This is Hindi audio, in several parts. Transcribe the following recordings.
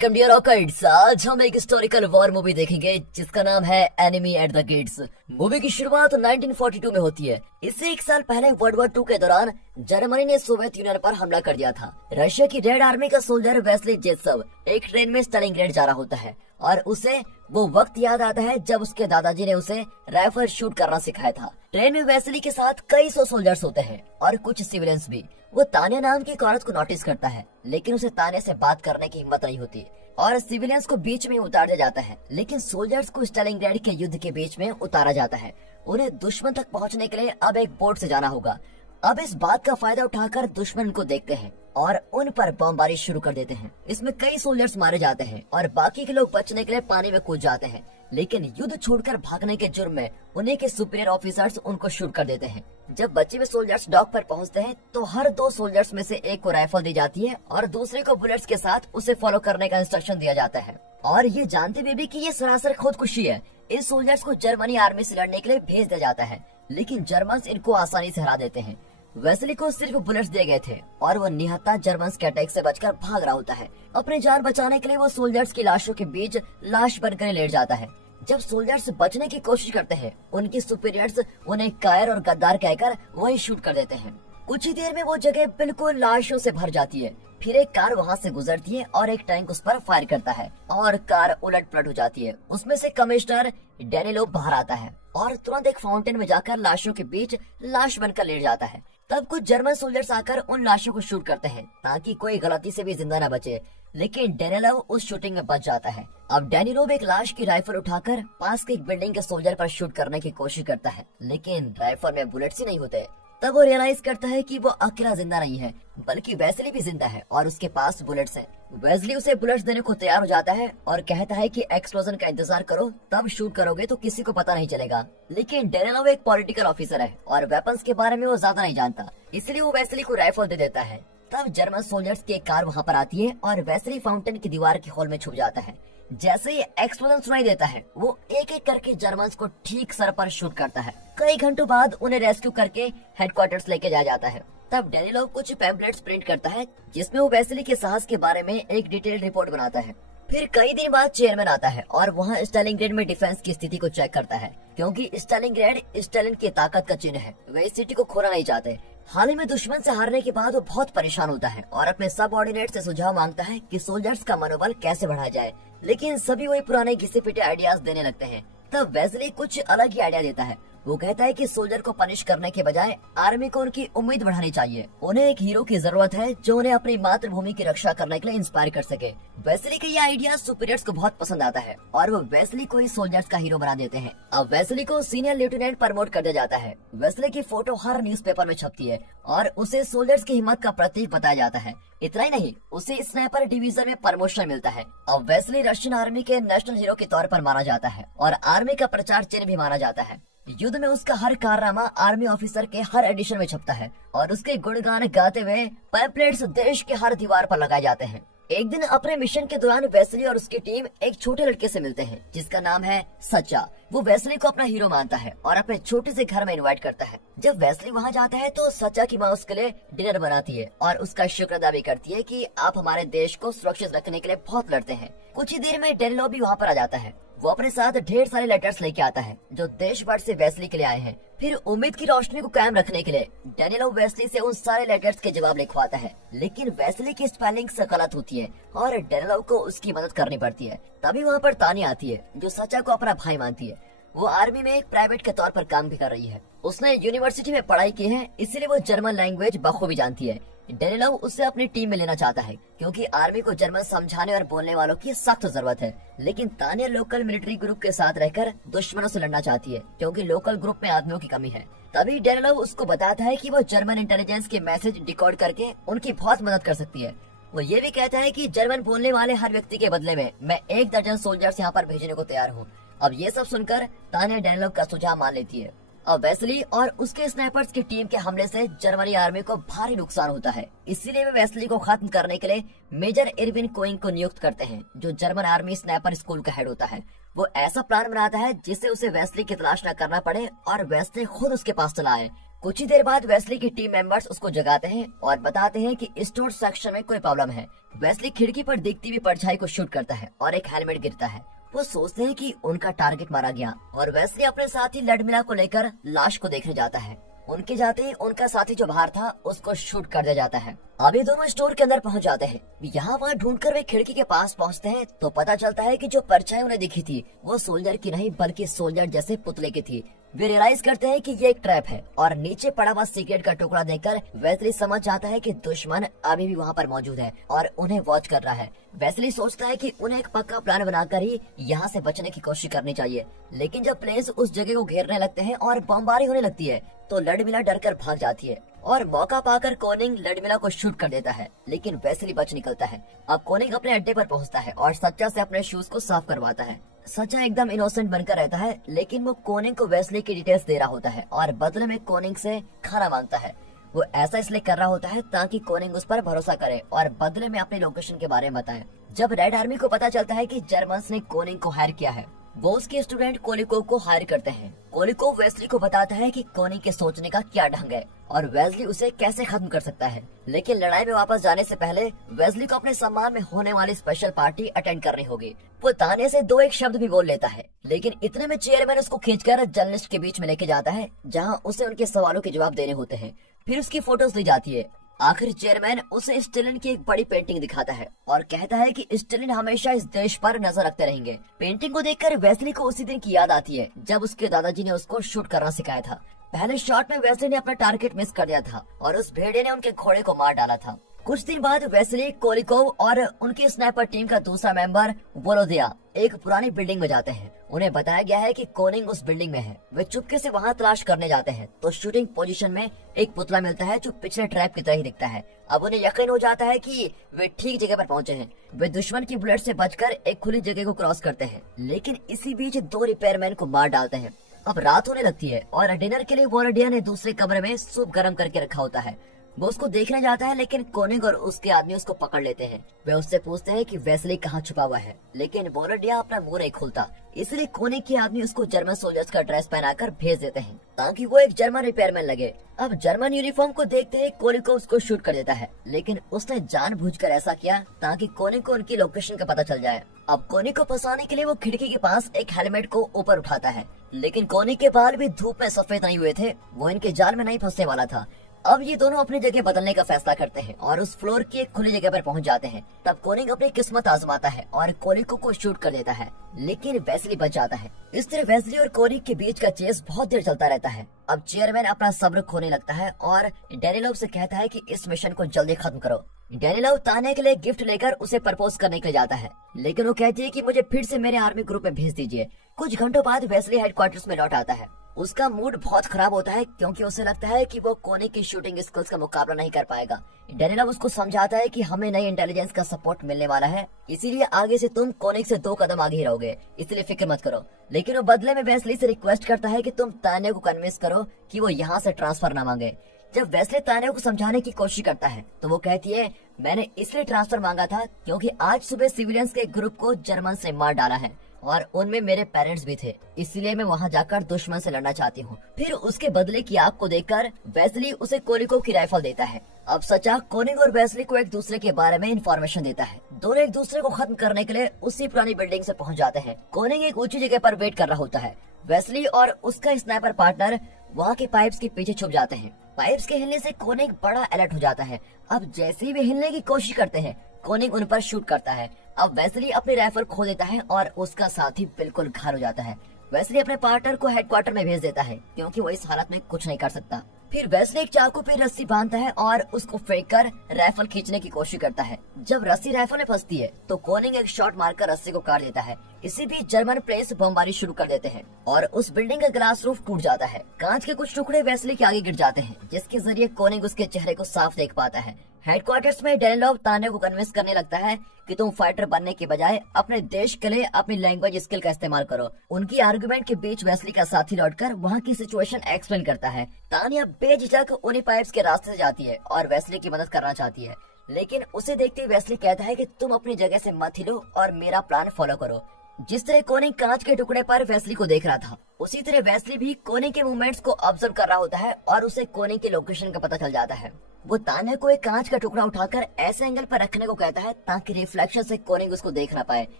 Welcome dear ऑकर्ड्स। आज हम एक हिस्टोरिकल वॉर मूवी देखेंगे जिसका नाम है enemy at the gates. Movie की शुरुआत 1942 में होती है। इससे एक साल पहले वर्ल्ड वॉर 2 के दौरान जर्मनी ने सोवियत यूनियन पर हमला कर दिया था। रशिया की रेड आर्मी का सोल्जर वेस्ली जेत्सव एक ट्रेन में स्टालिनग्रेड जा रहा होता है और उसे वो वक्त याद आता है जब उसके दादाजी ने उसे राइफल शूट करना सिखाया था। ट्रेन में वेस्ली के साथ कई सौ सोल्जर्स होते हैं और कुछ सिविलियंस भी। वो तान्या नाम की एक औरत को नोटिस करता है, लेकिन उसे तान्या से बात करने की हिम्मत नहीं होती और सिविलियंस को बीच में उतार दिया जाता है। लेकिन सोल्जर्स को स्टालिनग्रेड के युद्ध के बीच में उतारा जाता है। उन्हें दुश्मन तक पहुंचने के लिए अब एक बोट से जाना होगा। अब इस बात का फायदा उठाकर दुश्मन को देखते हैं और उन पर बमबारी शुरू कर देते हैं। इसमें कई सोल्जर्स मारे जाते हैं और बाकी के लोग बचने के लिए पानी में कूद जाते हैं। लेकिन युद्ध छोड़कर भागने के जुर्म में उन्हीं के सुपीरियर ऑफिसर्स उनको शूट कर देते हैं। जब बचे हुए सोल्जर्स डॉक पर पहुंचते हैं तो हर दो सोल्जर्स में से एक को राइफल दी जाती है और दूसरे को बुलेट्स के साथ उसे फॉलो करने का इंस्ट्रक्शन दिया जाता है। और ये जानते हुए भी कि ये सरासर खुदकुशी है, इन सोल्जर्स को जर्मनी आर्मी से लड़ने के लिए भेज दिया जाता है। लेकिन जर्मन्स इनको आसानी से हरा देते हैं। वेस्ली को सिर्फ बुलेट्स दिए गए थे और वो निहत्था जर्मन्स के अटैक से बचकर भाग रहा होता है। अपनी जान बचाने के लिए वो सोल्जर्स की लाशों के बीच लाश बनकर लेट जाता है। जब सोल्जर्स बचने की कोशिश करते हैं, उनके सुपीरियर्स उन्हें कायर और गद्दार कहकर वहीं शूट कर देते हैं। कुछ ही देर में वो जगह बिल्कुल लाशों से भर जाती है। फिर एक कार वहाँ से गुजरती है और एक टैंक उस पर फायर करता है और कार उलट पलट हो जाती है। उसमें से कमिश्नर डेनिलोव बाहर आता है और तुरंत एक फाउंटेन में जाकर लाशों के बीच लाश बनकर लेट जाता है। तब कुछ जर्मन सोल्जर्स आकर उन लाशों को शूट करते हैं ताकि कोई गलती से भी जिंदा न बचे। लेकिन डेनिलोव उस शूटिंग में बच जाता है। अब डेनिलोव एक लाश की राइफल उठाकर पास की एक बिल्डिंग के सोल्जर पर शूट करने की कोशिश करता है, लेकिन राइफल में बुलेट्स ही नहीं होते। तब वो रियलाइज करता है कि वो अकेला जिंदा नहीं है, बल्कि वेस्ली भी जिंदा है और उसके पास बुलेट्स हैं। वेस्ली उसे बुलेट्स देने को तैयार हो जाता है और कहता है कि एक्सप्लोजन का इंतजार करो, तब शूट करोगे तो किसी को पता नहीं चलेगा। लेकिन डेनिलोव एक पॉलिटिकल ऑफिसर है और वेपन्स के बारे में वो ज्यादा नहीं जानता, इसलिए वो वेस्ली को राइफल दे देता है। तब जर्मन सोल्जर्स की एक कार वहाँ पर आती है और वेस्ली फाउंटेन की दीवार के होल में छुप जाता है। जैसे ही एक्सप्लोजन सुनाई देता है, वो एक एक करके जर्मन्स को ठीक सर पर शूट करता है। कई घंटों बाद उन्हें रेस्क्यू करके हेडक्वार्टर्स लेके जाया जाता है। तब डेनिलोव कुछ पैम्पलेट्स प्रिंट करता है जिसमें वो वेस्ली के साहस के बारे में एक डिटेल्ड रिपोर्ट बनाता है। फिर कई दिन बाद चेयरमैन आता है और वहाँ स्टालिनग्रेड में डिफेंस की स्थिति को चेक करता है, क्योंकि स्टालिनग्रेड स्टालिन की ताकत का चिन्ह है। वे इस सिटी को खोना नहीं चाहते। हाल ही में दुश्मन से हारने के बाद वो बहुत परेशान होता है और अपने सबऑर्डिनेट से सुझाव मांगता है कि सोल्जर्स का मनोबल कैसे बढ़ाया जाए, लेकिन सभी वही पुराने घिसे पिटे आइडियाज देने लगते हैं। तब वेस्ली कुछ अलग ही आइडिया देता है। वो कहता है कि सोल्जर को पनिश करने के बजाय आर्मी को उनकी उम्मीद बढ़ानी चाहिए। उन्हें एक हीरो की जरूरत है जो उन्हें अपनी मातृभूमि की रक्षा करने के लिए इंस्पायर कर सके। वेस्ली का ये आइडिया सुपीरियर्स को बहुत पसंद आता है और वो वेस्ली को ही सोल्जर्स का हीरो बना देते हैं। अब वेस्ली को सीनियर लेफ्टिनेंट प्रमोट कर दिया जाता है। वेस्ली की फोटो हर न्यूज़पेपर में छपती है और उसे सोल्जर्स की हिम्मत का प्रतीक बताया जाता है। इतना ही नहीं, उसे स्नाइपर डिवीजन में प्रमोशन मिलता है। अब वेस्ली रशियन आर्मी के नेशनल हीरो के तौर पर माना जाता है और आर्मी का प्रचार चिन्ह भी माना जाता है। युद्ध में उसका हर कारनामा आर्मी ऑफिसर के हर एडिशन में छपता है और उसके गुणगान गाते हुए पैम्पलेट्स देश के हर दीवार पर लगाए जाते हैं। एक दिन अपने मिशन के दौरान वेस्ली और उसकी टीम एक छोटे लड़के से मिलते हैं जिसका नाम है सच्चा। वो वेस्ली को अपना हीरो मानता है और अपने छोटे से घर में इनवाइट करता है। जब वेस्ली वहाँ जाता है तो सच्चा की माँ उसके लिए डिनर बनाती है और उसका शुक्र अदा भी करती है कि आप हमारे देश को सुरक्षित रखने के लिए बहुत लड़ते हैं। कुछ ही देर में डेनिलोव भी वहाँ पर आ जाता है। वो अपने साथ ढेर सारे लेटर्स लेके आता है जो देश भर से वेस्ली के लिए आए हैं। फिर उम्मीद की रोशनी को कायम रखने के लिए डेनिलोव वेस्ली से उन सारे लेटर्स के जवाब लिखवाता है, लेकिन वेस्ली की स्पेलिंग से गलत होती है और डेनिलोव को उसकी मदद करनी पड़ती है। तभी वहाँ पर तान्या आती है जो सच्चा को अपना भाई मानती है। वो आर्मी में एक प्राइवेट के तौर पर काम भी कर रही है। उसने यूनिवर्सिटी में पढ़ाई की है, इसलिए वो जर्मन लैंग्वेज बखूबी जानती है। डेनिलोव उसे अपनी टीम में लेना चाहता है क्योंकि आर्मी को जर्मन समझाने और बोलने वालों की सख्त जरूरत है। लेकिन तान्या लोकल मिलिट्री ग्रुप के साथ रहकर दुश्मनों से लड़ना चाहती है क्योंकि लोकल ग्रुप में आदमियों की कमी है। तभी डेनिलोव उसको बताता है कि वो जर्मन इंटेलिजेंस के मैसेज डिकोड करके उनकी बहुत मदद कर सकती है। वो ये भी कहता है कि जर्मन बोलने वाले हर व्यक्ति के बदले में मैं 1 दर्जन सोल्जर्स यहाँ पर भेजने को तैयार हूँ। अब ये सब सुनकर तान्या डेनिलोव का सुझाव मान लेती है। अब वेस्ली और उसके स्नाइपर्स की टीम के हमले से जर्मनी आर्मी को भारी नुकसान होता है, इसीलिए वे वेस्ली को खत्म करने के लिए मेजर इरविन कोइंग को नियुक्त करते हैं जो जर्मन आर्मी स्नाइपर स्कूल का हेड होता है। वो ऐसा प्लान बनाता है जिससे उसे वेस्ली की तलाश न करना पड़े और वेस्ली खुद उसके पास चला आए। कुछ ही देर बाद वेस्ली की टीम मेंबर्स उसको जगाते हैं और बताते हैं कि स्टोर सेक्शन में कोई प्रॉब्लम है। वेस्ली खिड़की पर दिखती हुई परछाई को शूट करता है और एक हेलमेट गिरता है। वो सोचते हैं कि उनका टारगेट मारा गया और वेस्ली अपने साथी लडमिला को लेकर लाश को देखने जाता है। उनके जाते ही उनका साथी जो बाहर था उसको शूट कर दिया जाता है। अब ये दोनों स्टोर के अंदर पहुंच जाते हैं। यहाँ वहाँ ढूंढकर वे खिड़की के पास पहुंचते हैं तो पता चलता है कि जो परछाई उन्हें दिखी थी वो सोल्जर की नहीं बल्कि सोल्जर जैसे पुतले की थी। वे रियलाइज करते हैं कि ये एक ट्रैप है और नीचे पड़ा हुआ सिगरेट का टुकड़ा देखकर वेस्ली समझ जाता है कि दुश्मन अभी भी वहाँ पर मौजूद है और उन्हें वॉच कर रहा है। वेस्ली सोचता है कि उन्हें एक पक्का प्लान बनाकर ही यहाँ से बचने की कोशिश करनी चाहिए, लेकिन जब प्लेन्स उस जगह को घेरने लगते हैं और बमबारी होने लगती है तो लडमिला डरकर भाग जाती है और मौका पाकर कोनिंग लडमिला को शूट कर देता है, लेकिन वेस्ली बच निकलता है। अब कोनिंग अपने अड्डे पर पहुंचता है और सच्चा से अपने शूज को साफ करवाता है। सच्चा एकदम इनोसेंट बनकर रहता है, लेकिन वो कोनिंग को वेस्ली की डिटेल्स दे रहा होता है और बदले में कोनिंग से खाना मांगता है। वो ऐसा इसलिए कर रहा होता है ताकि कोनिंग उस पर भरोसा करे और बदले में अपने लोकेशन के बारे में बताए। जब रेड आर्मी को पता चलता है कि जर्मन्स ने कोनिंग को हायर किया है, वो उसके स्टूडेंट कोलिकोव को हायर करते हैं। कोलिकोव वेस्ली को बताता है कि कोनिंग के सोचने का क्या ढंग है और वेस्ली उसे कैसे खत्म कर सकता है। लेकिन लड़ाई में वापस जाने से पहले वेस्ली को अपने सम्मान में होने वाली स्पेशल पार्टी अटेंड करनी होगी। वो ताने से दो एक शब्द भी बोल लेता है, लेकिन इतने में चेयरमैन उसको खींचकर जर्नलिस्ट के बीच में लेके जाता है जहां उसे उनके सवालों के जवाब देने होते हैं। फिर उसकी फोटोज ली जाती है। आखिर चेयरमैन उसे स्टेलिन की एक बड़ी पेंटिंग दिखाता है और कहता है कि स्टेलिन हमेशा इस देश पर नजर रखते रहेंगे। पेंटिंग को देखकर वेस्ली को उसी दिन की याद आती है जब उसके दादाजी ने उसको शूट करना सिखाया था। पहले शॉट में वेस्ली ने अपना टारगेट मिस कर दिया था और उस भेड़िए ने उनके घोड़े को मार डाला था। कुछ दिन बाद वेस्ली, कोलिकोव और उनकी स्नाइपर टीम का दूसरा मेंबर वोलोदिया एक पुरानी बिल्डिंग में जाते हैं। उन्हें बताया गया है कि कोनिंग उस बिल्डिंग में है। वे चुपके से वहां तलाश करने जाते हैं तो शूटिंग पोजीशन में एक पुतला मिलता है जो पिछले ट्रैप की तरह ही दिखता है। अब उन्हें यकीन हो जाता है कि वे ठीक जगह पर पहुंचे हैं। वे दुश्मन की बुलेट से बचकर एक खुली जगह को क्रॉस करते हैं, लेकिन इसी बीच दो रिपेयरमैन को मार डालते हैं। अब रात होने लगती है और डिनर के लिए वोलोदिया ने दूसरे कमरे में सूप गर्म करके रखा होता है। वो उसको देखने जाता है, लेकिन कोनिंग और उसके आदमी उसको पकड़ लेते हैं। वे उससे पूछते हैं कि वेस्ली कहाँ छुपा हुआ है, लेकिन वोलोदिया अपना मुंह नहीं खोलता। इसलिए कोनिंग के आदमी उसको जर्मन सोल्जर्स का ड्रेस पहनाकर भेज देते हैं ताकि वो एक जर्मन रिपेयरमैन लगे। अब जर्मन यूनिफॉर्म को देखते ही कोनिंग को उसको शूट कर देता है, लेकिन उसने जानबूझकर ऐसा किया ताकि कोनिंग को उनकी लोकेशन का पता चल जाए। अब कोनिंग को फंसाने के लिए वो खिड़की के पास एक हेलमेट को ऊपर उठाता है, लेकिन कोनिंग के बाल भी धूप में सफेद नहीं हुए थे। वो इनके जाल में नहीं फंसने वाला था। अब ये दोनों अपनी जगह बदलने का फैसला करते हैं और उस फ्लोर की एक खुली जगह पर पहुंच जाते हैं। तब कोनिंग अपनी किस्मत आजमाता है और कोलिको को शूट कर देता है, लेकिन वेस्ली बच जाता है। इस तरह वेस्ली और कोनिंग के बीच का चेस बहुत देर चलता रहता है। अब चेयरमैन अपना सब्र खोने लगता है और डेनिलोव से कहता है कि इस मिशन को जल्दी खत्म करो। डेनिलोव ताने के लिए गिफ्ट लेकर उसे प्रपोज करने के लिए जाता है, लेकिन वो कहती है कि मुझे फिर से मेरे आर्मी ग्रुप में भेज दीजिए। कुछ घंटों बाद वेस्ली हेडक्वार्टर्स में लौट आता है। उसका मूड बहुत खराब होता है क्योंकि उसे लगता है कि वो कोनिंग की शूटिंग स्किल्स का मुकाबला नहीं कर पाएगा। डेनिलोव उसको समझाता है कि हमें नई इंटेलिजेंस का सपोर्ट मिलने वाला है, इसीलिए आगे से तुम कोनिंग से 2 कदम आगे ही रहोगे, इसलिए फिक्र मत करो। लेकिन वो बदले में वेस्ली से रिक्वेस्ट करता है कि तुम तान्या को कन्विंस करो कि वो यहाँ से ट्रांसफर न मांगे। जब वेस्ली तान्या को समझाने की कोशिश करता है तो वो कहती है, मैंने इसलिए ट्रांसफर मांगा था क्योंकि आज सुबह सिविलियंस के एक ग्रुप को जर्मन ने मार डाला है और उनमें मेरे पेरेंट्स भी थे, इसलिए मैं वहां जाकर दुश्मन से लड़ना चाहती हूँ। फिर उसके बदले की आग को देखकर वेस्ली उसे कोलिकोव की राइफल देता है। अब सचा कोनिंग और वेस्ली को एक दूसरे के बारे में इंफॉर्मेशन देता है। दोनों एक दूसरे को खत्म करने के लिए उसी पुरानी बिल्डिंग से पहुंच जाते हैं। कोनिंग एक ऊंची जगह पर वेट कर रहा होता है। वेस्ली और उसका स्नाइपर पार्टनर वहाँ के पाइप्स के पीछे छुप जाते हैं। पाइप्स के हिलने से कोनिंग बड़ा अलर्ट हो जाता है। अब जैसे ही वे हिलने की कोशिश करते हैं कोनिंग उन पर शूट करता है। अब वेस्ली अपनी राइफल खो देता है और उसका साथी बिल्कुल घायल हो जाता है। वेस्ली अपने पार्टनर को हेडक्वार्टर में भेज देता है क्योंकि वो इस हालत में कुछ नहीं कर सकता। फिर वेस्ली एक चाकू पे रस्सी बांधता है और उसको फेंक कर राइफल खींचने की कोशिश करता है। जब रस्सी राइफल में फंसती है तो कोनिंग एक शॉट मारकर रस्सी को काट देता है। इसी बीच जर्मन प्लेन्स बमबारी शुरू कर देते हैं और उस बिल्डिंग का ग्लास रूफ टूट जाता है। कांच के कुछ टुकड़े वेस्ली के आगे गिर जाते हैं, जिसके जरिए कोनिंग उसके चेहरे को साफ देख पाता है। हेडक्वार्टर्स में डेनिलोव तान्या को कन्विंस करने लगता है कि तुम फाइटर बनने के बजाय अपने देश के लिए अपनी लैंग्वेज स्किल का इस्तेमाल करो। उनकी आर्गुमेंट के बीच वेस्ली का साथी लौटकर वहाँ की सिचुएशन एक्सप्लेन करता है। तान्या बेझिझक उन्हीं पाइप्स के रास्ते से जाती है और वेस्ली की मदद करना चाहती है, लेकिन उसे देखते ही वेस्ली कहता है कि तुम अपनी जगह से मत हिलो और मेरा प्लान फॉलो करो। जिस तरह कोनिंग कांच के टुकड़े पर वेस्ली को देख रहा था, उसी तरह वेस्ली भी कोनिंग के मूवमेंट्स को ऑब्जर्व कर रहा होता है और उसे कोनिंग के लोकेशन का पता चल जाता है। वो तान्या को एक कांच का टुकड़ा उठाकर ऐसे एंगल पर रखने को कहता है ताकि रिफ्लेक्शन से कोनिंग उसको देख ना पाए।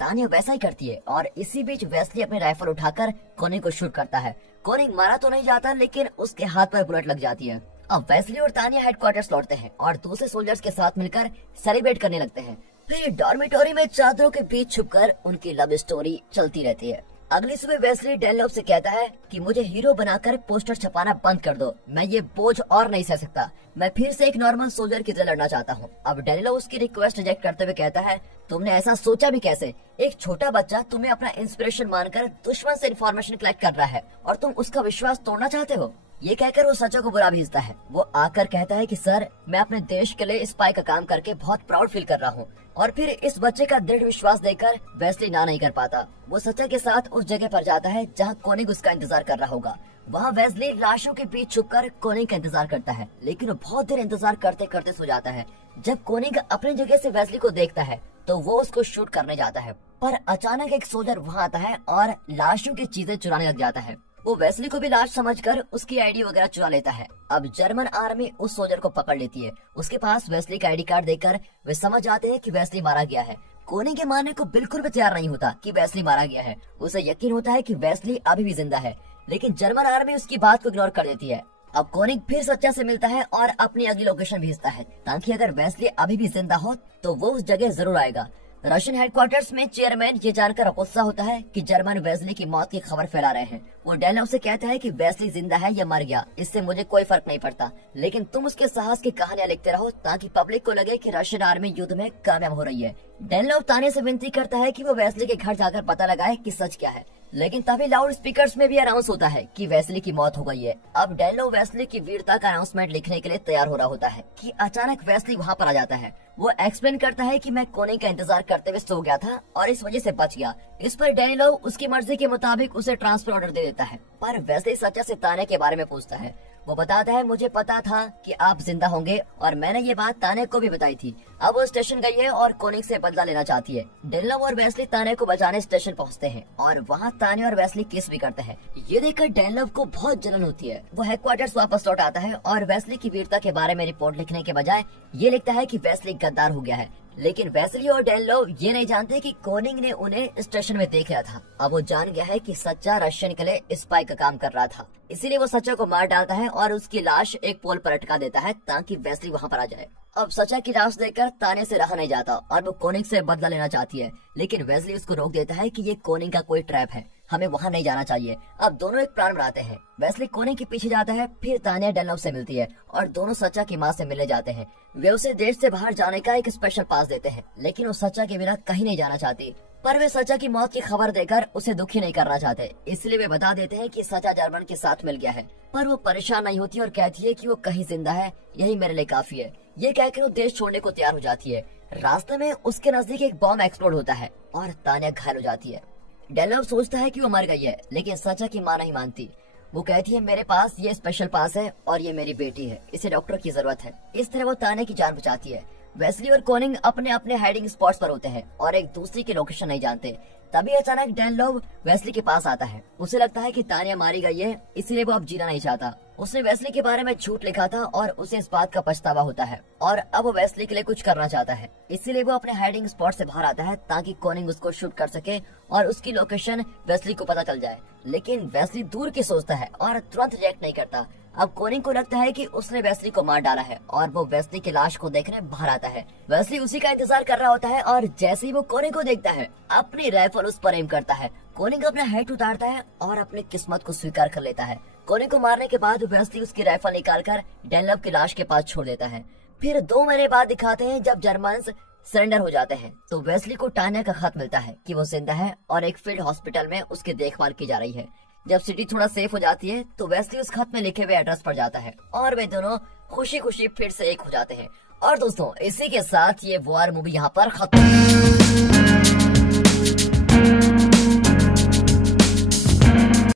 तान्या वैसा ही करती है और इसी बीच वेस्ली अपनी राइफल उठाकर कोनिंग को शूट करता है। कोनिंग मारा तो नहीं जाता, लेकिन उसके हाथ पर बुलेट लग जाती है। अब वेस्ली और तान्या हेडक्वार्टर्स लौटते हैं और दूसरे सोल्जर्स के साथ मिलकर सेलिब्रेट करने लगते हैं। फिर डॉर्मिटोरी में चादरों के बीच छुपकर उनकी लव स्टोरी चलती रहती है। अगली सुबह वेस्ली डेनलॉव से कहता है कि मुझे हीरो बनाकर पोस्टर छपाना बंद कर दो, मैं ये बोझ और नहीं सह सकता, मैं फिर से एक नॉर्मल सोल्जर की तरह लड़ना चाहता हूँ। अब डेनलॉव उसकी रिक्वेस्ट रिजेक्ट करते हुए कहता है, तुमने ऐसा सोचा भी कैसे? एक छोटा बच्चा तुम्हें अपना इंस्पिरेशन मानकर दुश्मन से इन्फॉर्मेशन कलेक्ट कर रहा है और तुम उसका विश्वास तोड़ना चाहते हो। ये कहकर वो सचा को बुरा भेजता है। वो आकर कहता है कि सर, मैं अपने देश के लिए स्पाई का काम करके बहुत प्राउड फील कर रहा हूँ। और फिर इस बच्चे का दृढ़ विश्वास देकर वेस्ली ना नहीं कर पाता। वो सचा के साथ उस जगह पर जाता है जहाँ कोनिंग उसका इंतजार कर रहा होगा। वहाँ वेस्ली लाशों के बीच छुपकर कोनिंग का इंतजार करता है, लेकिन वो बहुत देर इंतजार करते करते सो जाता है। जब कोनिंग अपनी जगह से वेस्ली को देखता है तो वो उसको शूट करने जाता है, पर अचानक एक सोल्जर वहाँ आता है और लाशों की चीजें चुराने लग जाता है। वो वेस्ली को भी लाश समझकर उसकी आईडी वगैरह चुरा लेता है। अब जर्मन आर्मी उस सोल्जर को पकड़ लेती है। उसके पास वेस्ली का आईडी कार्ड देकर वे समझ जाते हैं कि वेस्ली मारा गया है। कोनिंग के मानने को बिल्कुल भी तैयार नहीं होता कि वेस्ली मारा गया है। उसे यकीन होता है कि वेस्ली अभी भी जिंदा है, लेकिन जर्मन आर्मी उसकी बात को इग्नोर कर देती है। अब कोनिंग फिर सच्चा से मिलता है और अपनी अगली लोकेशन भेजता है ताकि अगर वेस्ली अभी भी जिंदा हो तो वो उस जगह जरूर आएगा। रशियन हेडक्वार्टर्स में चेयरमैन ये जानकर गुस्सा होता है कि जर्मन वेस्ली की मौत की खबर फैला रहे हैं। वो डेनलॉव से कहता है कि वेस्ली जिंदा है या मर गया, इससे मुझे कोई फर्क नहीं पड़ता, लेकिन तुम उसके साहस की कहानियां लिखते रहो ताकि पब्लिक को लगे कि रशियन आर्मी युद्ध में कामयाब हो रही है। डेनलॉव तान्या से विनती करता है कि वो वेस्ली के घर जाकर पता लगाए कि सच क्या है, लेकिन तभी लाउड स्पीकर्स में भी अनाउंस होता है कि वेस्ली की मौत हो गई है। अब डेनलॉव वेस्ली की वीरता का अनाउंसमेंट लिखने के लिए तैयार हो रहा होता है कि अचानक वेस्ली वहाँ पर आ जाता है। वो एक्सप्लेन करता है कि मैं कोनिंग का इंतजार करते हुए सो गया था और इस वजह से बच गया। इस पर डेनलॉव उसकी मर्जी के मुताबिक उसे ट्रांसफर ऑर्डर दे देता है, पर वेस्ली सच्चा से तान्या के बारे में पूछता है। वो बताता है, मुझे पता था कि आप जिंदा होंगे और मैंने ये बात तान्या को भी बताई थी। अब वो स्टेशन गई है और कोनिंग से बदला लेना चाहती है। डेनलॉव और वेस्ली तान्या को बचाने स्टेशन पहुंचते हैं और वहाँ तान्या और वेस्ली किस भी करते हैं। ये देखकर डेनलॉव को बहुत जलन होती है। वो हेडक्वार्टर्स वापस लौट आता है और वेस्ली की वीरता के बारे में रिपोर्ट लिखने के बजाय ये लिखता है कि वेस्ली गद्दार हो गया है। लेकिन वेस्ली और डेनलॉव ये नहीं जानते कि कोनिंग ने उन्हें स्टेशन में देख लिया था। अब वो जान गया है कि सच्चा रशियन के लिए स्पाई का काम कर रहा था, इसीलिए वो सच्चा को मार डालता है और उसकी लाश एक पोल पर अटका देता है ताकि वेस्ली वहाँ पर आ जाए। अब सच्चा की लाश देखकर तान्या से रहा नहीं जाता और वो कोनिंग से बदला लेना चाहती है, लेकिन वेस्ली उसको रोक देता है कि ये कोनिंग का कोई ट्रैप है, हमें वहाँ नहीं जाना चाहिए। अब दोनों एक प्लान बनाते हैं। वेस्ली कोनिंग के पीछे जाता है, फिर तान्या डेनलॉव से मिलती है और दोनों सच्चा की माँ से मिलने जाते हैं। वे उसे देश से बाहर जाने का एक स्पेशल पास देते हैं, लेकिन वो सच्चा के बिना कहीं नहीं जाना चाहती। पर वे सच्चा की मौत की खबर देकर उसे दुखी नहीं करना चाहते, इसलिए वे बता देते हैं कि सच्चा जर्मन के साथ मिल गया है। पर वो परेशान नहीं होती और कहती है कि वो कहीं जिंदा है, यही मेरे लिए काफी है। ये कहकर वो देश छोड़ने को तैयार हो जाती है। रास्ते में उसके नजदीक एक बॉम्ब एक्सप्लोड होता है और तान्या घायल हो जाती है। डेनलॉव सोचता है कि वो मर गई है, लेकिन सच्चा की माँ नहीं मानती। वो कहती है, मेरे पास ये स्पेशल पास है और ये मेरी बेटी है, इसे डॉक्टर की जरूरत है। इस तरह वो तान्या की जान बचाती है। वेस्ली और कोनिंग अपने अपने हाइडिंग स्पॉट्स पर होते हैं और एक दूसरे की लोकेशन नहीं जानते। तभी अचानक डेनलॉव वेस्ली के पास आता है। उसे लगता है कि तान्या मारी गई है, इसलिए वो अब जीना नहीं चाहता। उसने वेस्ली के बारे में झूठ लिखा था और उसे इस बात का पछतावा होता है और अब वो वेस्ली के लिए कुछ करना चाहता है, इसीलिए वो अपने हाइडिंग स्पॉट से बाहर आता है ताकि कोनिंग उसको शूट कर सके और उसकी लोकेशन वेस्ली को पता चल जाए। लेकिन वेस्ली दूर की सोचता है और तुरंत रिएक्ट नहीं करता। अब कोनिंग को लगता है कि उसने वेस्ली को मार डाला है और वो वेस्ली की लाश को देखने बाहर आता है। वेस्ली उसी का इंतजार कर रहा होता है और जैसे ही वो कोनिंग को देखता है, अपनी राइफल उस पर एम करता है। कोनिंग अपना हेड उतारता है और अपनी किस्मत को स्वीकार कर लेता है। कोनिंग को मारने के बाद वेस्ली उसकी राइफल निकालकर डेनलॉव की लाश के पास छोड़ देता है। फिर 2 महीने बाद दिखाते हैं जब जर्मन्स सरेंडर हो जाते हैं तो वेस्ली को तान्या का खत मिलता है कि वो जिंदा है और एक फील्ड हॉस्पिटल में उसकी देखभाल की जा रही है। जब सिटी थोड़ा सेफ हो जाती है तो वेस्ली उस खत में लिखे हुए एड्रेस पर जाता है और वे दोनों खुशी खुशी फिर से एक हो जाते हैं। और दोस्तों, इसी के साथ ये वॉर मूवी यहाँ पर खत्म।